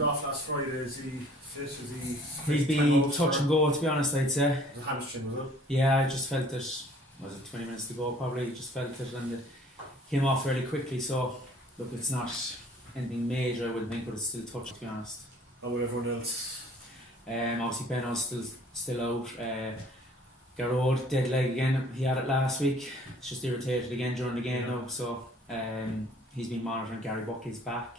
Off last Friday, is he fit? Is he? He's been touch and go, to be honest, I'd say. The hamstring, was it? Yeah, I just felt it. Was it 20 minutes to go? Probably just felt it, and it came off fairly quickly. So look, it's not anything major, I wouldn't think, but it's still touch, to be honest. How with everyone else? Obviously Benno's still out. Garrod, dead leg again. He had it last week. It's just irritated again during the game now. So he's been monitoring. Gary Buckley's back.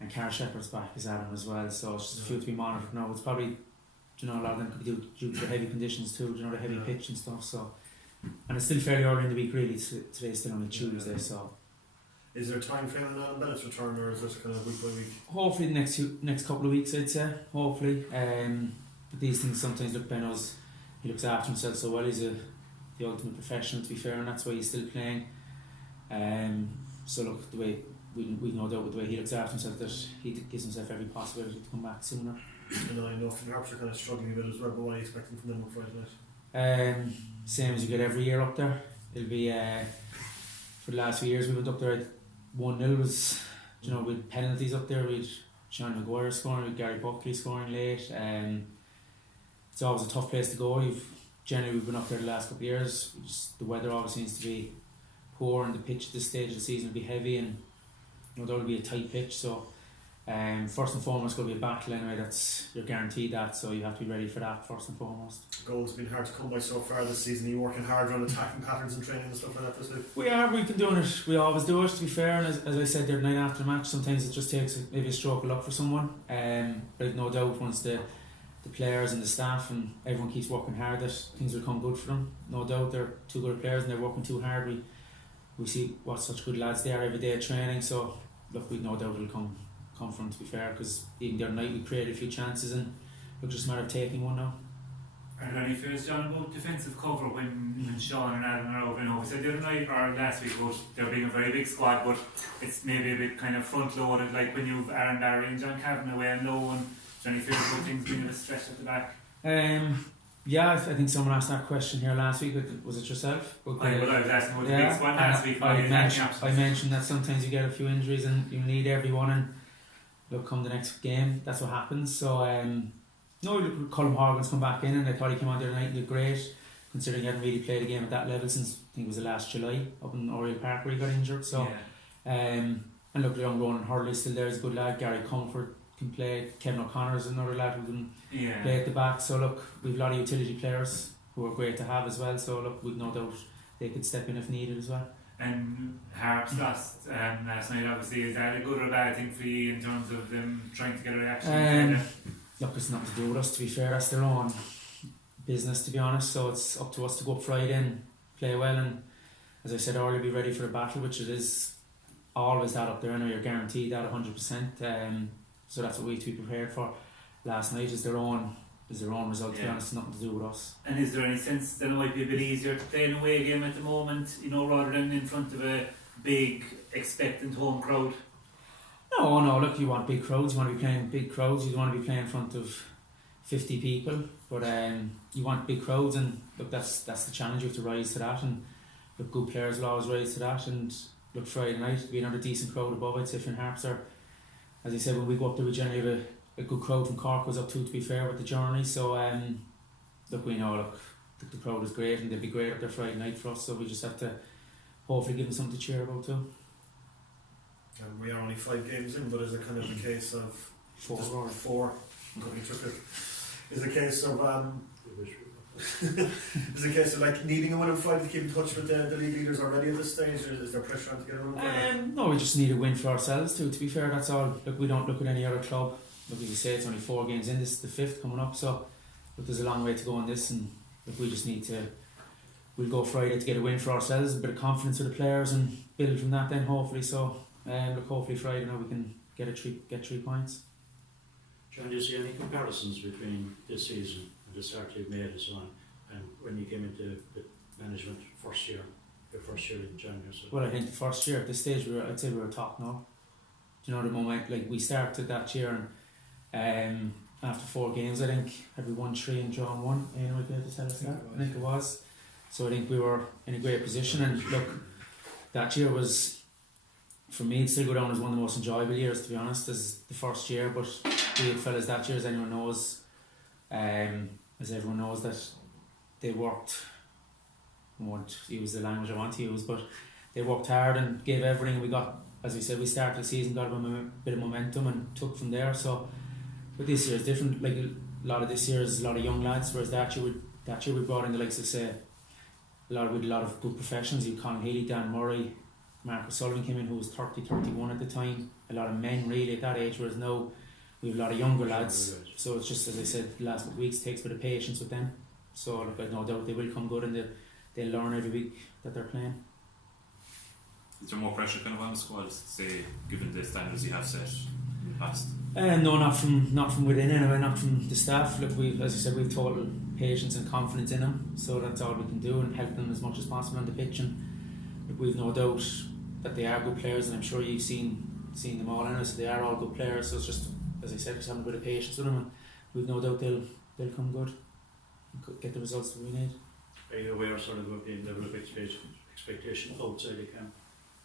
And Carl Shepherd's back is Adam as well, so it's just a few to be monitored now. It's probably, a lot of them could be due to the heavy conditions too, the heavy pitch and stuff. So, and it's still fairly early in the week, really. Today's still only Tuesday, so. Is there a time frame on Alan Bennett's return, or is it kind of week by week? Hopefully the next couple of weeks, I'd say. Hopefully, but these things sometimes look. He looks after himself so well. He's the ultimate professional, to be fair, and that's why he's still playing. So look, the way. We've no doubt with the way he looks after himself that he gives himself every possibility to come back sooner. And I know Finn Harps are kind of struggling a bit as well, but what are you expecting from them on Friday night? Same as you get every year up there. It'll be for the last few years we went up there 1-0 was with penalties up there, we'd Sean Maguire scoring, with Gary Buckley scoring late. It's always a tough place to go. We've been up there the last couple of years. The weather always seems to be poor, and the pitch at this stage of the season will be heavy, and there'll be a tight pitch, so first and foremost going to be a battle anyway. You're guaranteed that, so you have to be ready for that first and foremost. Goals have been hard to come by so far this season. Are you working hard on attacking patterns and training and stuff like that this week? We've been doing it. We always do it, to be fair, and as I said the other night after the match, sometimes it just takes maybe a stroke of luck for someone, but I've no doubt once the players and the staff and everyone keeps working hard that things will come good for them. No doubt they're two good players and they're working too hard. We see what such good lads they are every day at training, so look, we've no doubt it'll come from them, to be fair, because even the other night we created a few chances and it's just a matter of taking one now. Are there any fears, John, about defensive cover when Sean and Adam are over and over? We said the other night or last week about there being a very big squad, but it's maybe a bit kind of front loaded, like when you've Aaron Barry and John Cavan away and low, and is there any fears about things being a bit stretched at the back? Yeah, I think someone asked that question here last week. Was it yourself? I was asking about the big squad last week. I mentioned that sometimes you get a few injuries and you need everyone, and look, come the next game, that's what happens. So look, Colm Horgan's come back in, and I thought he came on the other night and did great, considering he hadn't really played a game at that level since I think it was the last July up in Oriel Park where he got injured. So and look, the young Ronan Hurley's still there, he's a good lad. Gary Comfort can play. Kevin O'Connor's another lad who can play at the back. So look, we've a lot of utility players who are great to have as well. So look, we've no doubt they could step in if needed as well. And Harps lost last night, obviously. Is that a good or bad thing for you in terms of them trying to get a reaction? Look, it's nothing to do with us, to be fair. That's their own business, to be honest. So it's up to us to go up Friday and play well, and as I said earlier, be ready for the battle, which it is always that up there. I know you're guaranteed that 100%. So that's what we have to be prepared for. Last night is their own result, to be honest, nothing to do with us. And is there any sense that it might be a bit easier to play an away game at the moment, rather than in front of a big expectant home crowd? No, look, you want big crowds, you want to be playing big crowds, you don't want to be playing in front of 50 people, but you want big crowds, and look, that's the challenge. You have to rise to that, and look, good players will always rise to that, and look, Friday night will be another decent crowd above it. If Finn Harps are, as I said, when we go up there, we generally have a good crowd from Cork was up to be fair, with the journey. So look, we know the crowd is great, and they'll be great up there Friday night for us, so we just have to hopefully give them something to cheer about too. And we are only 5 games in, but is it kind of the case of four? Is the case of is it a case of like needing a win on Friday to keep in touch with the league leaders already at this stage, or is there pressure on to get a win on Friday? No, we just need a win for ourselves too, to be fair, that's all. Look, we don't look at any other club. Look, as you say, it's only 4 games in, this is the 5th coming up, so look, there's a long way to go on this, and look, we just need to, we'll go Friday to get a win for ourselves, a bit of confidence with the players, and build from that then hopefully. So look, hopefully Friday now we can get 3 points. John, do you see any comparisons between this season and the start you've made and so on, and when you came into the management your first year in January? So? Well, I think the first year at this stage I'd say we were top now. Do you know the moment, like we started that year, and after 4 games I think had we won 3 and drawn 1, anyone would be able to tell us that? I think it was. So I think we were in a great position, and look, that year was for me, it'd still go down as one of the most enjoyable years, to be honest, as the first year. But the fellas that year, as anyone knows, as everyone knows, that they worked, I won't use the language I want to use, but they worked hard and gave everything. We got, as we said, we started the season, got a bit of momentum and took from there. So, but this year is different. Like a lot of this year is a lot of young lads, whereas that year we brought in the likes of, say, a lot of good professionals. You Colin Healy, Dan Murray, Marcus Sullivan came in, who was 30, 31 at the time. A lot of men really at that age, whereas now we have a lot of younger lads. So it's just, as I said, the last couple of weeks takes a bit of patience with them. So look, I've no doubt they will come good and they'll learn every week that they're playing. Is there more pressure kind of on the squad, say, given the standards you have set in the past? No, not from within anyway, not from the staff. Look, as I said, we've total patience and confidence in them, so that's all we can do and help them as much as possible on the pitch. And look, we've no doubt that they are good players, and I'm sure you've seen them all anyway, so they are all good players. So it's just, as I said, just having a bit of patience with them, and we've no doubt they'll come good and get the results that we need. Are you aware sort of the level of expectation outside the camp?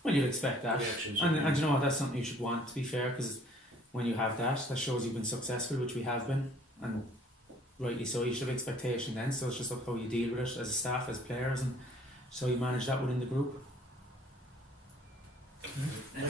Well, you'd expect that, Reactions and you know what, that's something you should want, to be fair, because when you have that shows you've been successful, which we have been, and rightly so. You should have expectation then, so it's just up how you deal with it as a staff, as players, and so you manage that within the group. There